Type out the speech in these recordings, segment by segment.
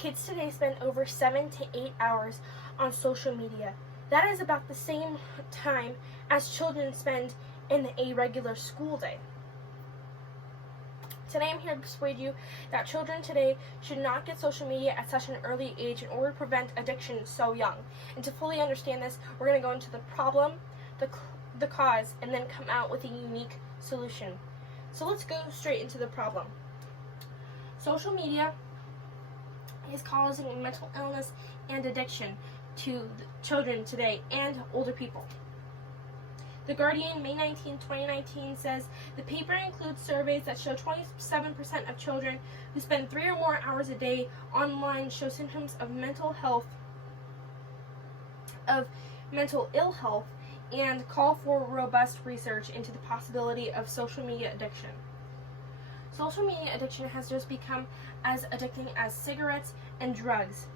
Kids today spend over 7 to 8 hours on social media. That is about the same time as children spend in a regular school day. Today I'm here to persuade you that children today should not get social media at such an early age in order to prevent addiction so young. And to fully understand this, we're going to go into the problem, the cause, and then come out with a unique solution. So let's go straight into the problem. Social media is causing mental illness and addiction to children today and older people. The Guardian, May 19, 2019, says the paper includes surveys that show 27% of children who spend 3 or more hours a day online show symptoms of mental ill health, and call for robust research into the possibility of social media addiction. Social media addiction has just become as addicting as cigarettes and drugs,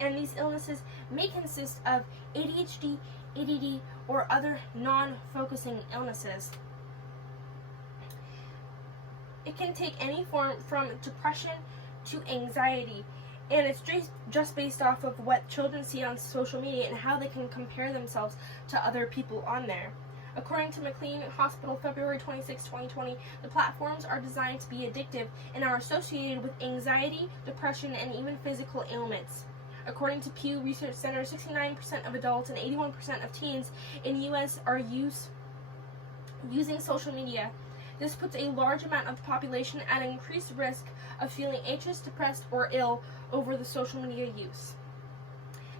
and these illnesses may consist of ADHD, ADD, or other non-focusing illnesses. It can take any form from depression to anxiety, and it's just based off of what children see on social media and how they can compare themselves to other people on there. According to McLean Hospital, February 26, 2020, the platforms are designed to be addictive and are associated with anxiety, depression, and even physical ailments. According to Pew Research Center, 69% of adults and 81% of teens in the U.S. are using social media. This puts a large amount of the population at an increased risk of feeling anxious, depressed, or ill over the social media use.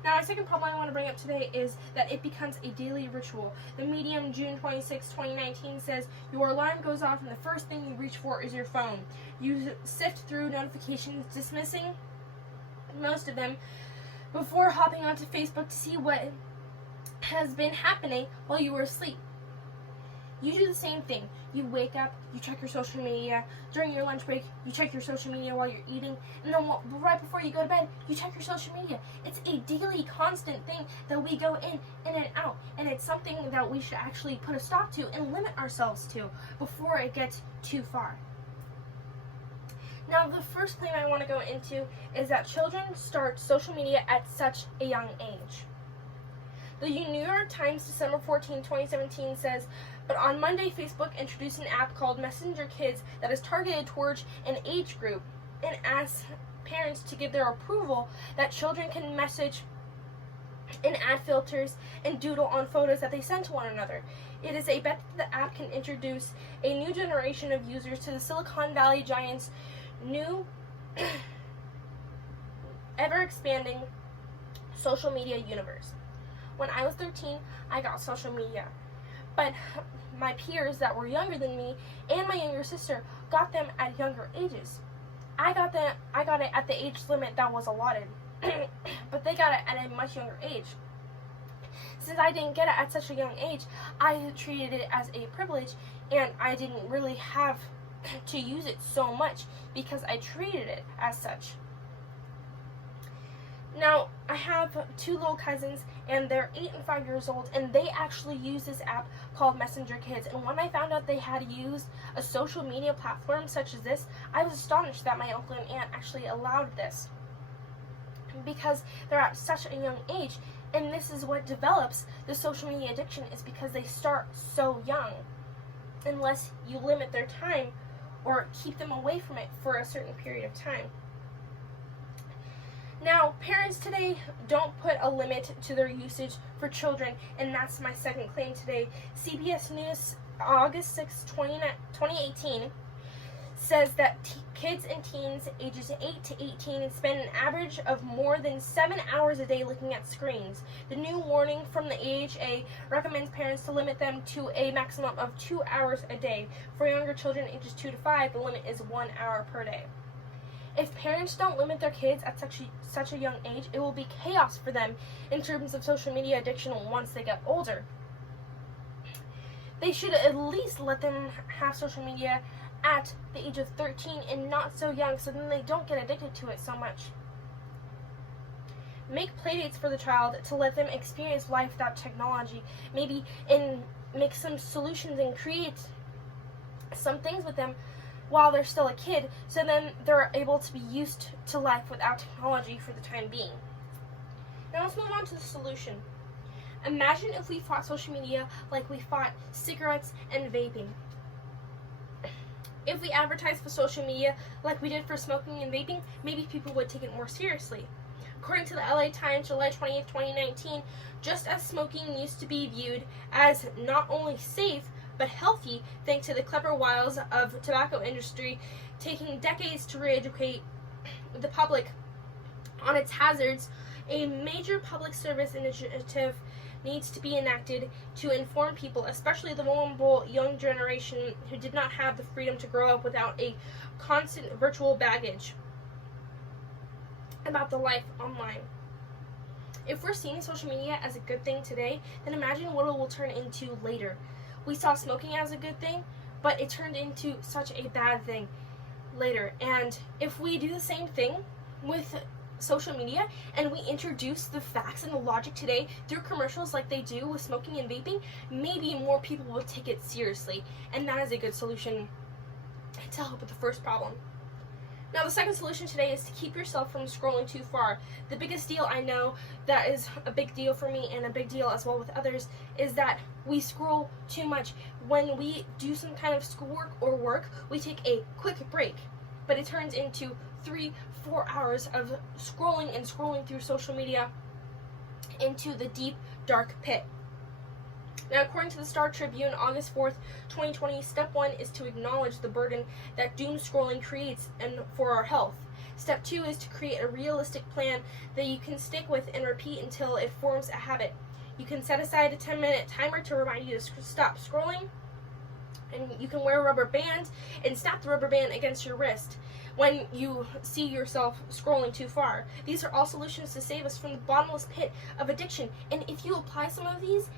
Now, our second problem I want to bring up today is that it becomes a daily ritual. The Medium, June 26, 2019, says your alarm goes off and the first thing you reach for is your phone. You sift through notifications, dismissing most of them before hopping onto Facebook to see what has been happening while you were asleep. You do the same thing. You wake up, you check your social media. During your lunch break, you check your social media while you're eating. And then right before you go to bed, you check your social media. It's a daily, constant thing that we go in and out. And it's something that we should actually put a stop to and limit ourselves to before it gets too far. Now, the first thing I want to go into is that children start social media at such a young age. The New York Times, December 14, 2017 says, but on Monday, Facebook introduced an app called Messenger Kids that is targeted towards an age group and asks parents to give their approval that children can message and add filters and doodle on photos that they send to one another. It is a bet that the app can introduce a new generation of users to the Silicon Valley giant's new, ever-expanding social media universe. When I was 13, I got social media, but my peers that were younger than me and my younger sister got them at younger ages. I got it at the age limit that was allotted, but they got it at a much younger age. Since I didn't get it at such a young age, I treated it as a privilege, and I didn't really have to use it so much because I treated it as such. Now, I have 2 little cousins, and they're 8 and 5 years old, and they actually use this app called Messenger Kids. And when I found out they had used a social media platform such as this, I was astonished that my uncle and aunt actually allowed this, because they're at such a young age, and this is what develops the social media addiction, is because they start so young, unless you limit their time or keep them away from it for a certain period of time. Now, parents today don't put a limit to their usage for children, and that's my second claim today. CBS News, August 6, 2018, says that kids and teens ages 8 to 18 spend an average of more than 7 hours a day looking at screens. The new warning from the AHA recommends parents to limit them to a maximum of 2 hours a day. For younger children ages 2 to 5, the limit is 1 hour per day. If parents don't limit their kids at such a young age, it will be chaos for them in terms of social media addiction once they get older. They should at least let them have social media at the age of 13 and not so young, so then they don't get addicted to it so much. Make playdates for the child to let them experience life without technology, maybe, and make some solutions and create some things with them while they're still a kid, so then they're able to be used to life without technology for the time being. Now let's move on to the solution. Imagine if we fought social media like we fought cigarettes and vaping. If we advertised for social media like we did for smoking and vaping, maybe people would take it more seriously. According to the LA Times, July 20th, 2019, just as smoking used to be viewed as not only safe, but healthy, thanks to the clever wiles of tobacco industry taking decades to re-educate the public on its hazards, a major public service initiative needs to be enacted to inform people, especially the vulnerable young generation who did not have the freedom to grow up without a constant virtual baggage about the life online. If we're seeing social media as a good thing today, then imagine what it will turn into later. We saw smoking as a good thing, but it turned into such a bad thing later. And if we do the same thing with social media and we introduce the facts and the logic today through commercials like they do with smoking and vaping, maybe more people will take it seriously, and that is a good solution to help with the first problem. Now the second solution today is to keep yourself from scrolling too far. The biggest deal I know that is a big deal for me and a big deal as well with others is that we scroll too much. When we do some kind of schoolwork or work, we take a quick break, but it turns into 3-4 hours of scrolling through social media into the deep, dark pit. Now, according to the Star Tribune, August 4th, 2020, step 1 is to acknowledge the burden that doom scrolling creates for our health. Step 2 is to create a realistic plan that you can stick with and repeat until it forms a habit. You can set aside a 10-minute timer to remind you to stop scrolling, and you can wear a rubber band and snap the rubber band against your wrist when you see yourself scrolling too far. These are all solutions to save us from the bottomless pit of addiction, and if you apply some of these,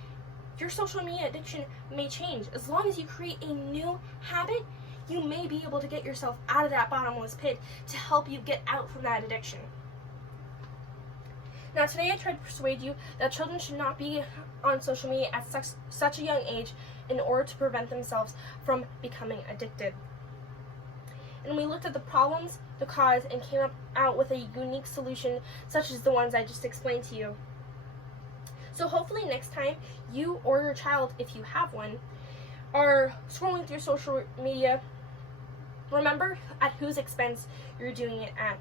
your social media addiction may change. As long as you create a new habit, you may be able to get yourself out of that bottomless pit to help you get out from that addiction. Now today I tried to persuade you that children should not be on social media at such a young age in order to prevent themselves from becoming addicted. And we looked at the problems, the cause, and came out with a unique solution such as the ones I just explained to you. So hopefully next time you or your child, if you have one, are scrolling through social media, remember at whose expense you're doing it at,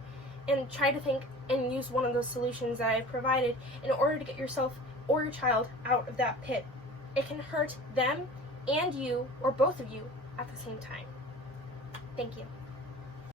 and try to think and use one of those solutions that I provided in order to get yourself or your child out of that pit. It can hurt them and you, or both of you, at the same time. Thank you.